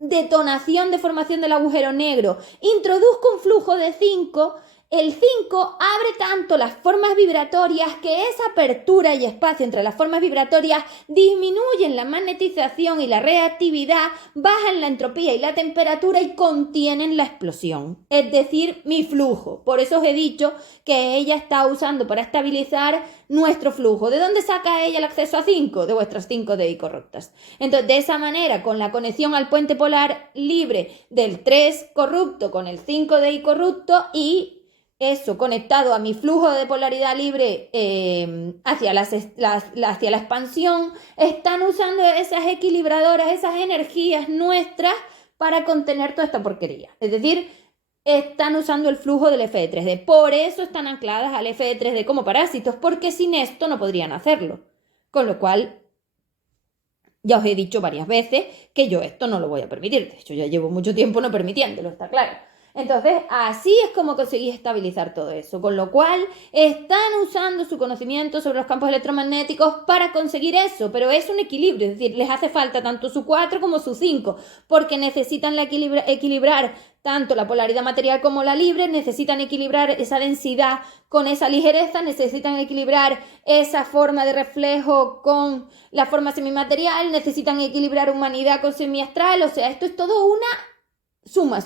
detonación de formación del agujero negro introduzco un flujo de 5, el 5 abre tanto las formas vibratorias que esa apertura y espacio entre las formas vibratorias disminuyen la magnetización y la reactividad, bajan la entropía y la temperatura y contienen la explosión. Es decir, mi flujo. Por eso os he dicho que ella está usando para estabilizar nuestro flujo. ¿De dónde saca ella el acceso a 5? De vuestras 5DI corruptas. Entonces, de esa manera, con la conexión al puente polar libre del 3 corrupto con el 5DI corrupto y eso conectado a mi flujo de polaridad libre hacia la expansión, están usando esas equilibradoras, esas energías nuestras para contener toda esta porquería. Es decir, están usando el flujo del FE3D. Por eso están ancladas al FE3D como parásitos, porque sin esto no podrían hacerlo. Con lo cual, ya os he dicho varias veces que yo esto no lo voy a permitir. De hecho, ya llevo mucho tiempo no permitiéndolo, está claro. Entonces, así es como conseguís estabilizar todo eso, con lo cual están usando su conocimiento sobre los campos electromagnéticos para conseguir eso, pero es un equilibrio, es decir, les hace falta tanto su 4 como su 5, porque necesitan equilibrar tanto la polaridad material como la libre, necesitan equilibrar esa densidad con esa ligereza, necesitan equilibrar esa forma de reflejo con la forma semimaterial, necesitan equilibrar humanidad con semiastral, o sea, esto es todo una suma,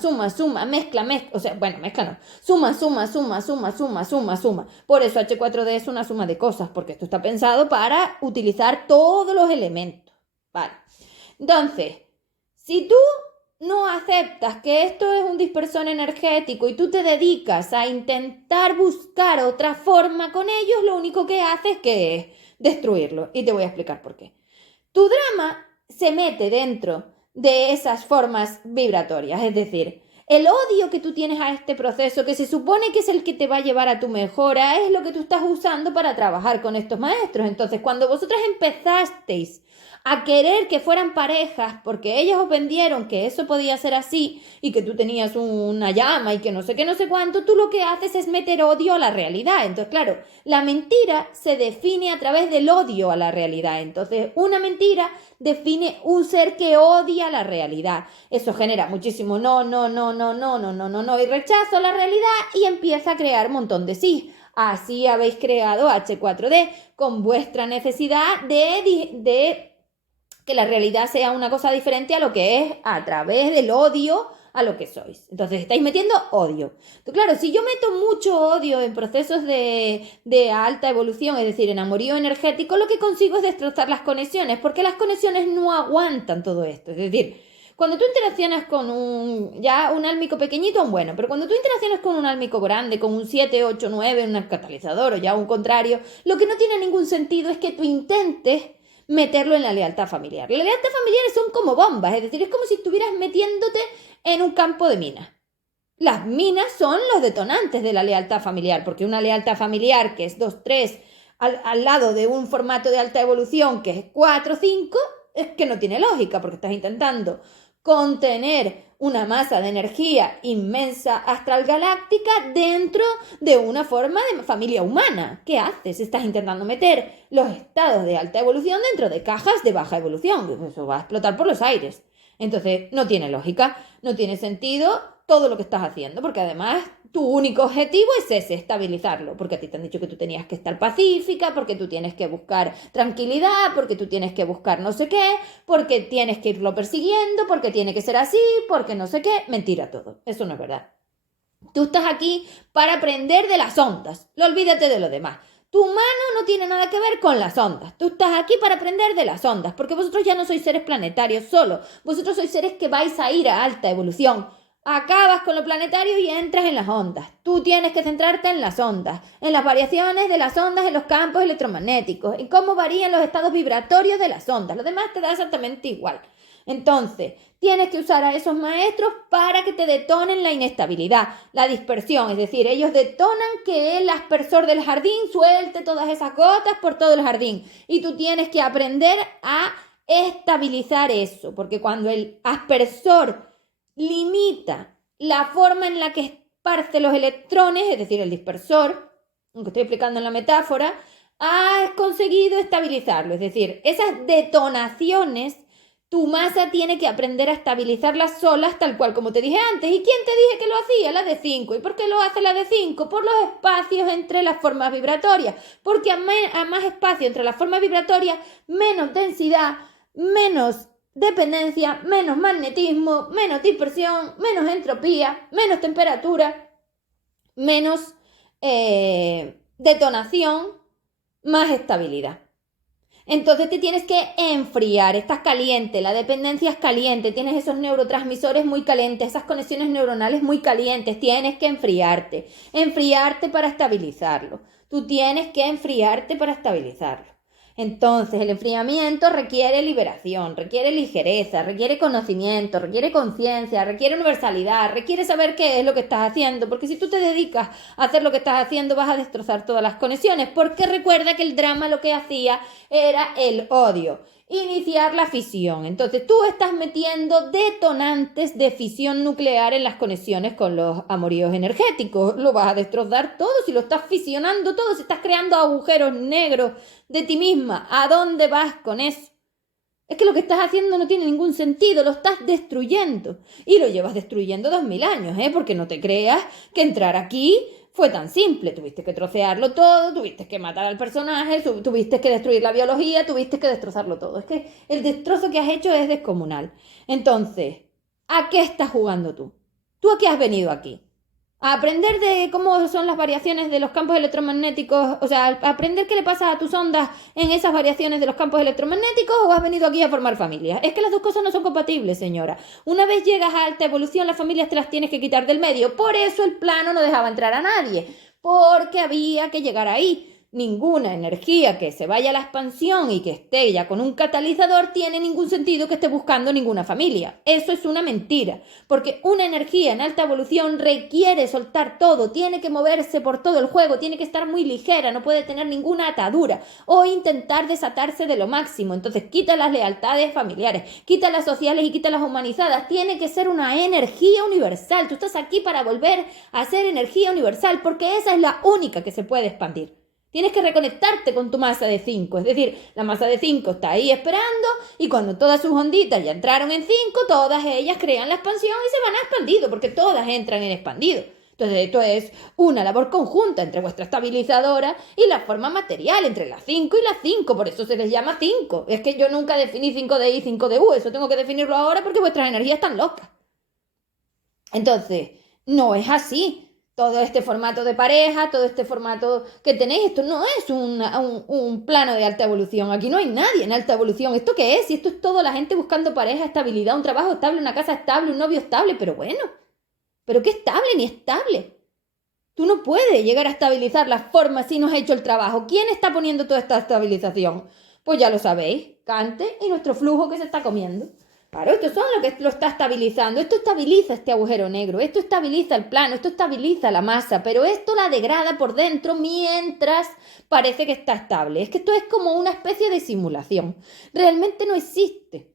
mezcla, o sea, bueno, mezcla no, suma. Por eso H4D es una suma de cosas, porque esto está pensado para utilizar todos los elementos, ¿vale? Entonces, si tú no aceptas que esto es un dispersor energético y tú te dedicas a intentar buscar otra forma con ellos, lo único que haces es destruirlo, y te voy a explicar por qué. Tu drama se mete dentro de esas formas vibratorias, es decir, el odio que tú tienes a este proceso, que se supone que es el que te va a llevar a tu mejora, es lo que tú estás usando para trabajar con estos maestros. Entonces, cuando vosotras empezasteis a querer que fueran parejas, porque ellas os vendieron que eso podía ser así y que tú tenías una llama y que no sé qué, no sé cuánto, tú lo que haces es meter odio a la realidad. Entonces, claro, la mentira se define a través del odio a la realidad. Entonces, una mentira define un ser que odia la realidad. Eso genera muchísimo no, y rechazo a la realidad y empieza a crear un montón de sí. Así habéis creado H4D con vuestra necesidad de que la realidad sea una cosa diferente a lo que es a través del odio a lo que sois. Entonces estáis metiendo odio. Entonces, claro, si yo meto mucho odio en procesos de alta evolución, es decir, en amorío energético, lo que consigo es destrozar las conexiones, porque las conexiones no aguantan todo esto. Es decir, cuando tú interaccionas con un álmico pequeñito, bueno, pero cuando tú interaccionas con un álmico grande, con un 7, 8, 9, un catalizador o ya un contrario, lo que no tiene ningún sentido es que tú intentes meterlo en la lealtad familiar. Las lealtades familiares son como bombas, es decir, es como si estuvieras metiéndote en un campo de minas. Las minas son los detonantes de la lealtad familiar, porque una lealtad familiar que es 2, 3 al lado de un formato de alta evolución que es 4, 5, es que no tiene lógica, porque estás intentando contener una masa de energía inmensa astral galáctica dentro de una forma de familia humana. ¿Qué haces? Estás intentando meter los estados de alta evolución dentro de cajas de baja evolución. Eso va a explotar por los aires. Entonces, no tiene lógica, no tiene sentido todo lo que estás haciendo, porque además tu único objetivo es ese, estabilizarlo, porque a ti te han dicho que tú tenías que estar pacífica, porque tú tienes que buscar tranquilidad, porque tú tienes que buscar no sé qué, porque tienes que irlo persiguiendo, porque tiene que ser así, porque no sé qué. Mentira todo, eso no es verdad. Tú estás aquí para aprender de las ondas, olvídate de lo demás. Tu mano no tiene nada que ver con las ondas. Tú estás aquí para aprender de las ondas, porque vosotros ya no sois seres planetarios solo. Vosotros sois seres que vais a ir a alta evolución. Acabas con lo planetario y entras en las ondas. Tú tienes que centrarte en las ondas, en las variaciones de las ondas en los campos electromagnéticos, en cómo varían los estados vibratorios de las ondas. Lo demás te da exactamente igual. Entonces, tienes que usar a esos maestros para que te detonen la inestabilidad, la dispersión. Es decir, ellos detonan que el aspersor del jardín suelte todas esas gotas por todo el jardín. Y tú tienes que aprender a estabilizar eso, porque cuando el aspersor limita la forma en la que esparce los electrones, es decir, el dispersor, aunque estoy explicando en la metáfora, has conseguido estabilizarlo. Es decir, esas detonaciones, tu masa tiene que aprender a estabilizarlas solas, tal cual como te dije antes. ¿Y quién te dije que lo hacía? La de 5. ¿Y por qué lo hace la de 5? Por los espacios entre las formas vibratorias. Porque a más espacio entre las formas vibratorias, menos densidad, menos dependencia, menos magnetismo, menos dispersión, menos entropía, menos temperatura, menos detonación, más estabilidad. Entonces te tienes que enfriar, estás caliente, la dependencia es caliente, tienes esos neurotransmisores muy calientes, esas conexiones neuronales muy calientes, tienes que enfriarte para estabilizarlo. Tú tienes que enfriarte para estabilizarlo. Entonces, el enfriamiento requiere liberación, requiere ligereza, requiere conocimiento, requiere conciencia, requiere universalidad, requiere saber qué es lo que estás haciendo, porque si tú te dedicas a hacer lo que estás haciendo vas a destrozar todas las conexiones, porque recuerda que el drama lo que hacía era el odio, iniciar la fisión. Entonces, tú estás metiendo detonantes de fisión nuclear en las conexiones con los amoríos energéticos. Lo vas a destrozar todo si lo estás fisionando todo, si estás creando agujeros negros de ti misma. ¿A dónde vas con eso? Es que lo que estás haciendo no tiene ningún sentido, lo estás destruyendo. Y lo llevas destruyendo 2000 años, porque no te creas que entrar aquí fue tan simple. Tuviste que trocearlo todo, tuviste que matar al personaje, tuviste que destruir la biología, tuviste que destrozarlo todo. Es que el destrozo que has hecho es descomunal. Entonces, ¿a qué estás jugando tú? ¿Tú a qué has venido aquí? ¿A aprender de cómo son las variaciones de los campos electromagnéticos? O sea, ¿a aprender qué le pasa a tus ondas en esas variaciones de los campos electromagnéticos? ¿O has venido aquí a formar familias? Es que las dos cosas no son compatibles, señora. Una vez llegas a alta evolución, las familias te las tienes que quitar del medio. Por eso el plano no dejaba entrar a nadie, porque había que llegar ahí. Ninguna energía que se vaya a la expansión y que esté ya con un catalizador tiene ningún sentido que esté buscando ninguna familia. Eso es una mentira, porque una energía en alta evolución requiere soltar todo, tiene que moverse por todo el juego, tiene que estar muy ligera, no puede tener ninguna atadura o intentar desatarse de lo máximo. Entonces quita las lealtades familiares, quita las sociales y quita las humanizadas. Tiene que ser una energía universal. Tú estás aquí para volver a ser energía universal, porque esa es la única que se puede expandir. Tienes que reconectarte con tu masa de 5, es decir, la masa de 5 está ahí esperando y cuando todas sus onditas ya entraron en 5, todas ellas crean la expansión y se van a expandido, porque todas entran en expandido. Entonces esto es una labor conjunta entre vuestra estabilizadora y la forma material, entre las 5 y las 5, por eso se les llama 5. Es que yo nunca definí 5 de I y 5 de U, eso tengo que definirlo ahora porque vuestras energías están locas. Entonces, no es así. Todo este formato de pareja, todo este formato que tenéis, esto no es un plano de alta evolución. Aquí no hay nadie en alta evolución. ¿Esto qué es? Si esto es todo la gente buscando pareja, estabilidad, un trabajo estable, una casa estable, un novio estable, pero bueno. ¿Pero qué estable ni estable? Tú no puedes llegar a estabilizar las formas si no has hecho el trabajo. ¿Quién está poniendo toda esta estabilización? Pues ya lo sabéis, Cante y nuestro flujo que se está comiendo. Claro, esto son lo que lo está estabilizando. Esto estabiliza este agujero negro, esto estabiliza el plano, esto estabiliza la masa, pero esto la degrada por dentro mientras parece que está estable. Es que esto es como una especie de simulación. Realmente no existe.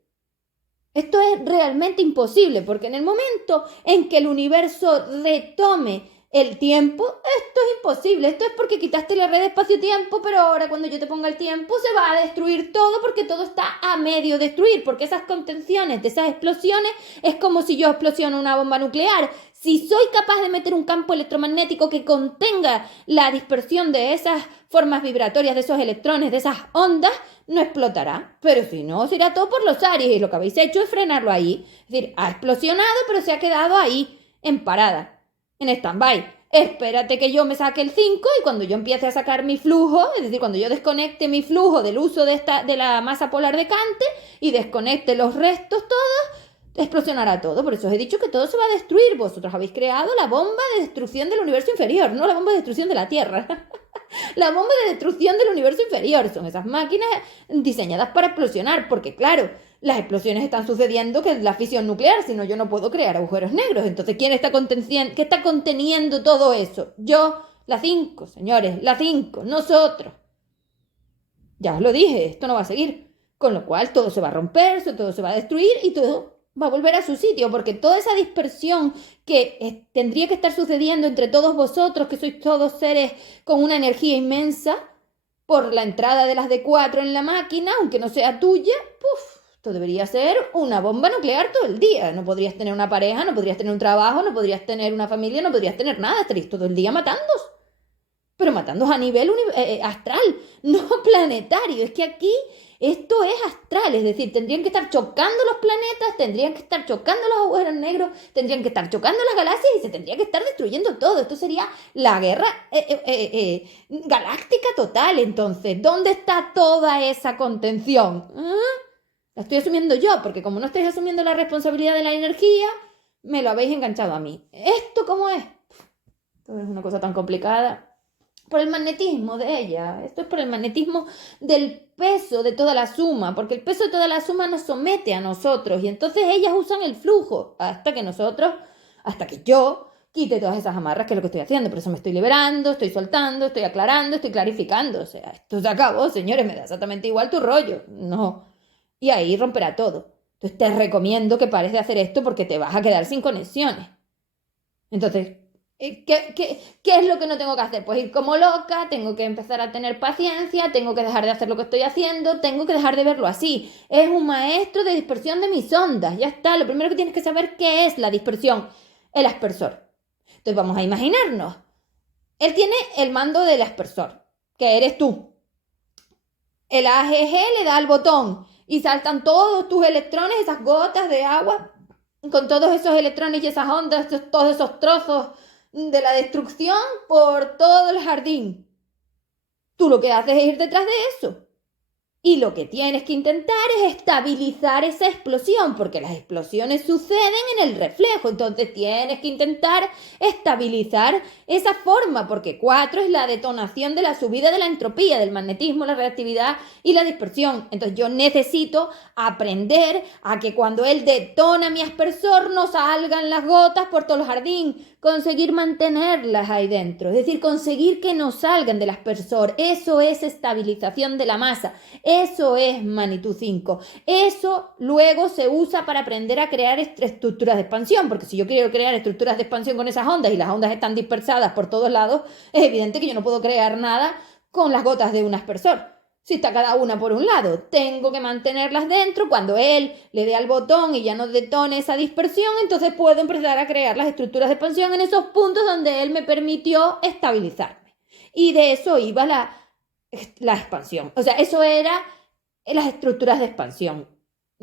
Esto es realmente imposible, porque en el momento en que el universo retome el tiempo, esto es imposible. Esto es porque quitaste la red de espacio-tiempo, pero ahora cuando yo te ponga el tiempo se va a destruir todo porque todo está a medio destruir, porque esas contenciones de esas explosiones es como si yo explosiono una bomba nuclear. Si soy capaz de meter un campo electromagnético que contenga la dispersión de esas formas vibratorias, de esos electrones, de esas ondas, no explotará. Pero si no, se irá todo por los aires y lo que habéis hecho es frenarlo ahí. Es decir, ha explosionado, pero se ha quedado ahí, en parada, en stand-by. Espérate que yo me saque el 5 y cuando yo empiece a sacar mi flujo, es decir, cuando yo desconecte mi flujo del uso de la masa polar de Kant y desconecte los restos todos, explosionará todo. Por eso os he dicho que todo se va a destruir. Vosotros habéis creado la bomba de destrucción del universo inferior, no la bomba de destrucción de la Tierra. La bomba de destrucción del universo inferior. Son esas máquinas diseñadas para explosionar, porque claro, las explosiones están sucediendo que es la fisión nuclear, si no yo no puedo crear agujeros negros. Entonces, ¿quién está qué está conteniendo todo eso? Yo, la 5, señores, la 5, nosotros. Ya os lo dije, esto no va a seguir. Con lo cual todo se va a romper, todo se va a destruir y todo va a volver a su sitio, porque toda esa dispersión que tendría que estar sucediendo entre todos vosotros, que sois todos seres con una energía inmensa, por la entrada de las D4 en la máquina, aunque no sea tuya, esto debería ser una bomba nuclear todo el día. No podrías tener una pareja, no podrías tener un trabajo, no podrías tener una familia, no podrías tener nada, estarías todo el día matándos. Pero matándos a nivel astral, no planetario. Es que aquí esto es astral, es decir, tendrían que estar chocando los planetas, tendrían que estar chocando los agujeros negros, tendrían que estar chocando las galaxias y se tendría que estar destruyendo todo. Esto sería la guerra galáctica total. Entonces, ¿dónde está toda esa contención? ¿Ah? La estoy asumiendo yo, porque como no estáis asumiendo la responsabilidad de la energía, me lo habéis enganchado a mí. ¿Esto cómo es? Esto es una cosa tan complicada. Por el magnetismo de ella. Esto es por el magnetismo del peso de toda la suma, porque el peso de toda la suma nos somete a nosotros y entonces ellas usan el flujo hasta que yo quite todas esas amarras, que es lo que estoy haciendo. Por eso me estoy liberando, estoy soltando, estoy aclarando, estoy clarificando. O sea, esto se acabó, señores, me da exactamente igual tu rollo. No. Y ahí romperá todo. Entonces te recomiendo que pares de hacer esto porque te vas a quedar sin conexiones. Entonces, ¿qué es lo que no tengo que hacer? Pues ir como loca, tengo que empezar a tener paciencia, tengo que dejar de hacer lo que estoy haciendo, tengo que dejar de verlo así. Es un maestro de dispersión de mis ondas, ya está. Lo primero que tienes que saber qué es la dispersión, el aspersor. Entonces vamos a imaginarnos. Él tiene el mando del aspersor, que eres tú. El AGG le da al botón y saltan todos tus electrones, esas gotas de agua, con todos esos electrones y esas ondas, todos esos trozos de la destrucción por todo el jardín. Tú lo que haces es ir detrás de eso. Y lo que tienes que intentar es estabilizar esa explosión, porque las explosiones suceden en el reflejo. Entonces tienes que intentar estabilizar esa forma, porque 4 es la detonación de la subida de la entropía, del magnetismo, la reactividad y la dispersión. Entonces yo necesito aprender a que cuando él detona mi aspersor no salgan las gotas por todo el jardín, conseguir mantenerlas ahí dentro, es decir, conseguir que no salgan del aspersor. Eso es estabilización de la masa. Eso es magnitud 5. Eso luego se usa para aprender a crear estructuras de expansión, porque si yo quiero crear estructuras de expansión con esas ondas y las ondas están dispersadas por todos lados, es evidente que yo no puedo crear nada con las gotas de un aspersor. Si está cada una por un lado, tengo que mantenerlas dentro. Cuando él le dé al botón y ya no detone esa dispersión, entonces puedo empezar a crear las estructuras de expansión en esos puntos donde él me permitió estabilizarme. Y de eso iba la expansión. O sea, eso era las estructuras de expansión.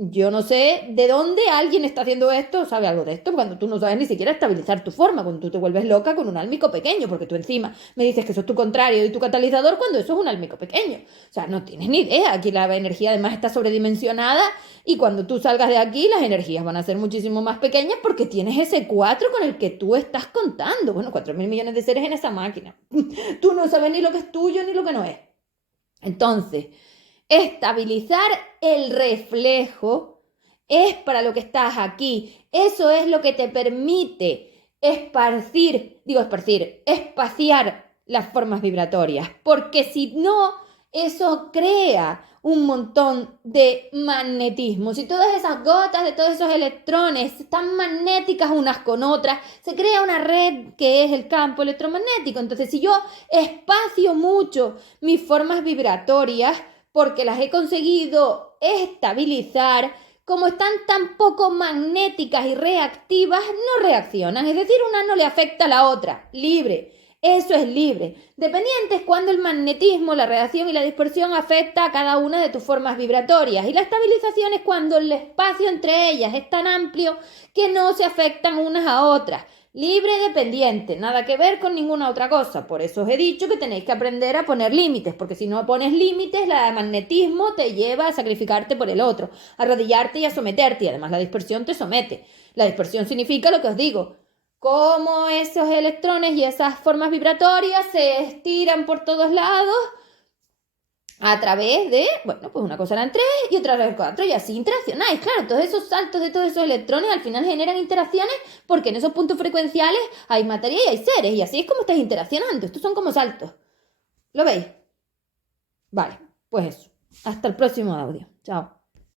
Yo no sé de dónde alguien está haciendo esto, sabe algo de esto, cuando tú no sabes ni siquiera estabilizar tu forma, cuando tú te vuelves loca con un álmico pequeño, porque tú encima me dices que eso es tu contrario y tu catalizador cuando eso es un álmico pequeño. O sea, no tienes ni idea. Aquí la energía además está sobredimensionada y cuando tú salgas de aquí las energías van a ser muchísimo más pequeñas porque tienes ese 4 con el que tú estás contando. Bueno, 4.000 millones de seres en esa máquina. Tú no sabes ni lo que es tuyo ni lo que no es. Entonces, estabilizar el reflejo es para lo que estás aquí. Eso es lo que te permite espaciar las formas vibratorias. Porque si no, Eso crea un montón de magnetismo. Si todas esas gotas de todos esos electrones están magnéticas unas con otras, se crea una red que es el campo electromagnético. Entonces, si yo espacio mucho mis formas vibratorias, porque las he conseguido estabilizar, como están tan poco magnéticas y reactivas, no reaccionan. Es decir, una no le afecta a la otra. Libre. Eso es libre. Dependiente es cuando el magnetismo, la radiación y la dispersión afecta a cada una de tus formas vibratorias. Y la estabilización es cuando el espacio entre ellas es tan amplio que no se afectan unas a otras. Libre y dependiente, nada que ver con ninguna otra cosa. Por eso os he dicho que tenéis que aprender a poner límites, porque si no pones límites, el magnetismo te lleva a sacrificarte por el otro, a arrodillarte y a someterte. Y además la dispersión te somete. La dispersión significa lo que os digo, cómo esos electrones y esas formas vibratorias se estiran por todos lados a través de, bueno, pues una cosa eran 3 y otra eran 4 y así interaccionáis. Claro, todos esos saltos de todos esos electrones al final generan interacciones porque en esos puntos frecuenciales hay materia y hay seres y así es como estáis interaccionando. Estos son como saltos. ¿Lo veis? Vale, pues eso. Hasta el próximo audio. Chao.